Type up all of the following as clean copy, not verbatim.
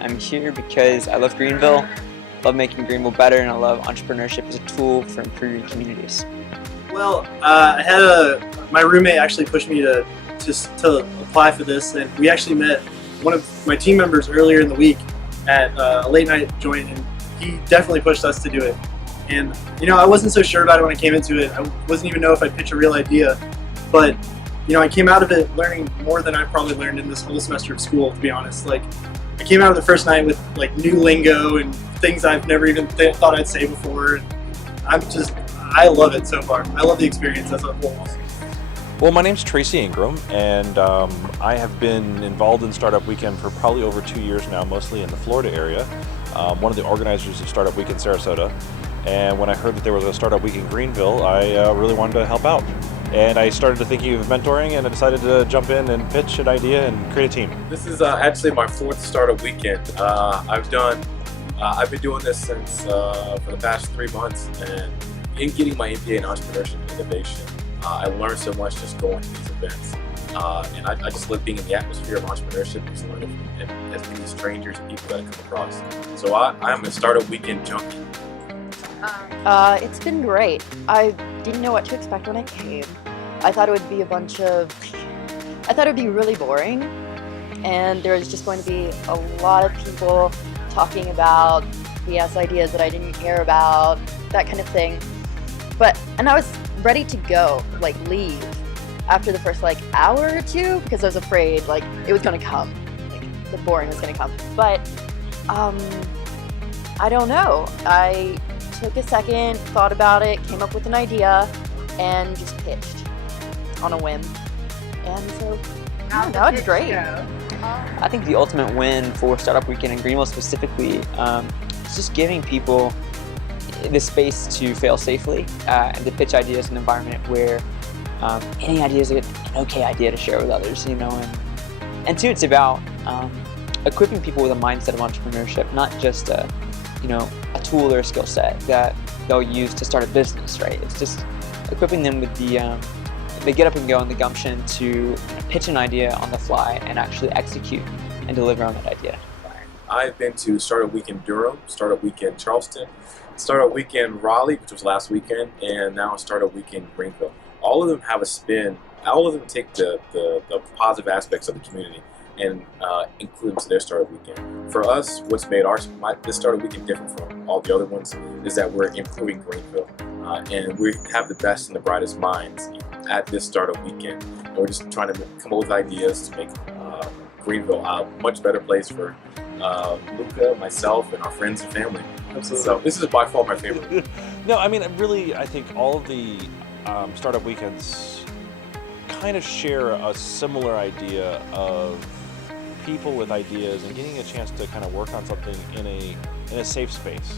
I'm here because I love Greenville, love making Greenville better, and I love entrepreneurship as a tool for improving communities. Well, my roommate actually pushed me to apply for this, and we actually met one of my team members earlier in the week at a late night joint, and he definitely pushed us to do it. And I wasn't so sure about it when I came into it. I wasn't even know if I'd pitch a real idea, but I came out of it learning more than I probably learned in this whole semester of school, to be honest. Like, I came out of the first night with like new lingo and things I've never even thought I'd say before. I love it so far. I love the experience as a whole. Well, my name's Tracy Ingram, and I have been involved in Startup Weekend for probably over 2 years now, mostly in the Florida area. One of the organizers of Startup Week in Sarasota. And when I heard that there was a Startup Week in Greenville, I really wanted to help out. And I started to thinking of mentoring, and I decided to jump in and pitch an idea and create a team. This is actually my 4th Startup Weekend. I've been doing this since for the past 3 months, and in getting my MBA in entrepreneurship and innovation, I learned so much just going to these events. And I just love being in the atmosphere of entrepreneurship, just learning from as many strangers and people that I come across. So I am a Startup Weekend junkie. It's been great. I didn't know what to expect when I came. I thought it would be I thought it would be really boring, and there was just going to be a lot of people talking about BS ideas that I didn't care about, that kind of thing. And I was ready to go, like leave, after the first hour or two, because I was afraid it was gonna come, the boring was gonna come. But I don't know. I took a second, thought about it, came up with an idea, and just pitched on a whim. And so now it's great. I think the ultimate win for Startup Weekend in Greenville specifically is just giving people the space to fail safely and to pitch ideas in an environment where any idea is an okay idea to share with others, and two, it's about equipping people with a mindset of entrepreneurship, not just a tool or a skill set that they'll use to start a business, right? It's just equipping them with the get up and go and the gumption to pitch an idea on the fly and actually execute and deliver on that idea. I've been to Startup Weekend Durham, Startup Weekend Charleston, Startup Weekend Raleigh, which was last weekend, and now Startup Weekend Greenville. All of them have a spin. All of them take the positive aspects of the community and include them to their Startup Weekend. For us, what's made this Startup Weekend different from all the other ones is that we're improving Greenville. And we have the best and the brightest minds at this Startup Weekend. And we're just trying to come up with ideas to make Greenville a much better place for Luca, myself, and our friends and family. Absolutely. So this is by far my favorite. No, I mean, really, I think all of the Startup Weekends kind of share a similar idea of people with ideas and getting a chance to kind of work on something in a safe space.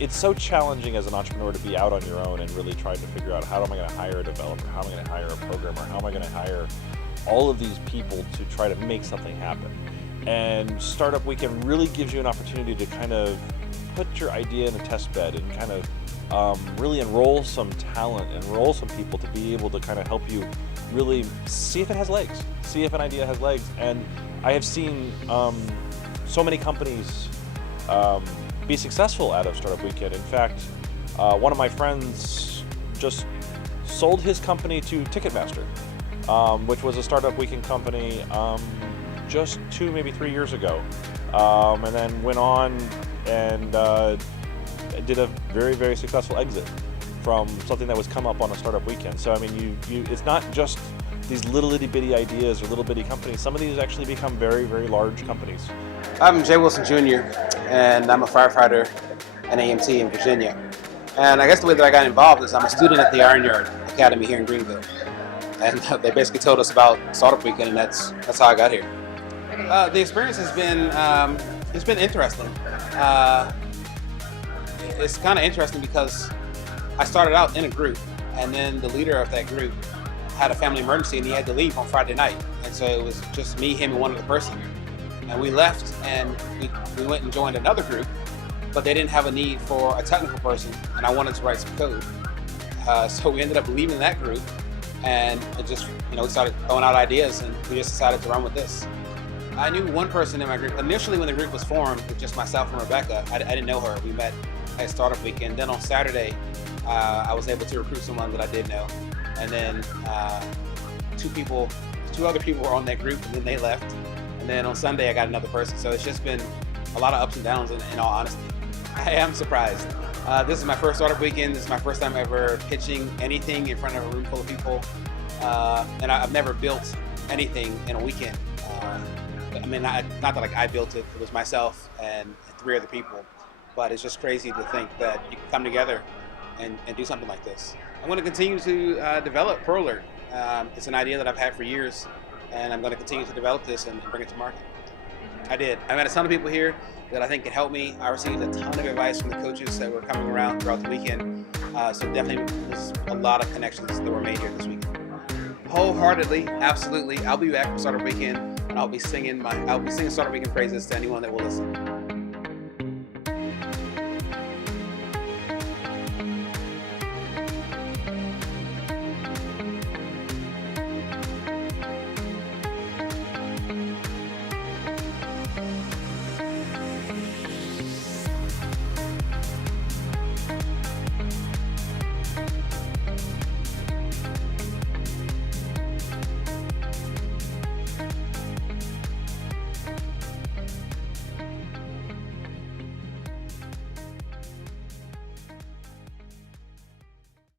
It's so challenging as an entrepreneur to be out on your own and really trying to figure out how am I going to hire a developer, how am I going to hire a programmer, how am I going to hire all of these people to try to make something happen. And Startup Weekend really gives you an opportunity to kind of put your idea in a test bed and kind of really enroll some talent, enroll some people to be able to kind of help you really see if it has legs, see if an idea has legs. And I have seen so many companies be successful out of Startup Weekend. In fact, one of my friends just sold his company to Ticketmaster, which was a Startup Weekend company just 2, maybe 3 years ago, and then went on and did a very, very successful exit from something that was come up on a Startup Weekend. So I mean, it's not just these little itty bitty ideas or little bitty companies. Some of these actually become very, very large companies. I'm Jay Wilson Jr., and I'm a firefighter and AMT in Virginia. And I guess the way that I got involved is I'm a student at the Iron Yard Academy here in Greenville. And they basically told us about Startup Weekend, and that's how I got here. The experience has been it's been interesting. It's kind of interesting because I started out in a group, and then the leader of that group had a family emergency and he had to leave on Friday night. And so it was just me, him, and one other person. And we left and we went and joined another group, but they didn't have a need for a technical person, and I wanted to write some code. So we ended up leaving that group, and it just, we started throwing out ideas, and we just decided to run with this. I knew one person in my group. Initially, when the group was formed, with just myself and Rebecca, I didn't know her. We met at Startup Weekend. Then on Saturday, I was able to recruit someone that I did know. And then two other people were on that group, and then they left. And then on Sunday, I got another person. So it's just been a lot of ups and downs, in all honesty. I am surprised. This is my first Startup Weekend. This is my first time ever pitching anything in front of a room full of people. And I've never built anything in a weekend. I mean, not that like I built it. It was myself and 3 other people. But it's just crazy to think that you can come together and do something like this. I'm going to continue to develop Pro Alert. It's an idea that I've had for years, and I'm going to continue to develop this and bring it to market. I did. I met a ton of people here that I think can help me. I received a ton of advice from the coaches that were coming around throughout the weekend. So definitely there's a lot of connections that were made here this weekend. Wholeheartedly, absolutely. I'll be back for Startup Weekend, and I'll be singing Startup Weekend praises to anyone that will listen.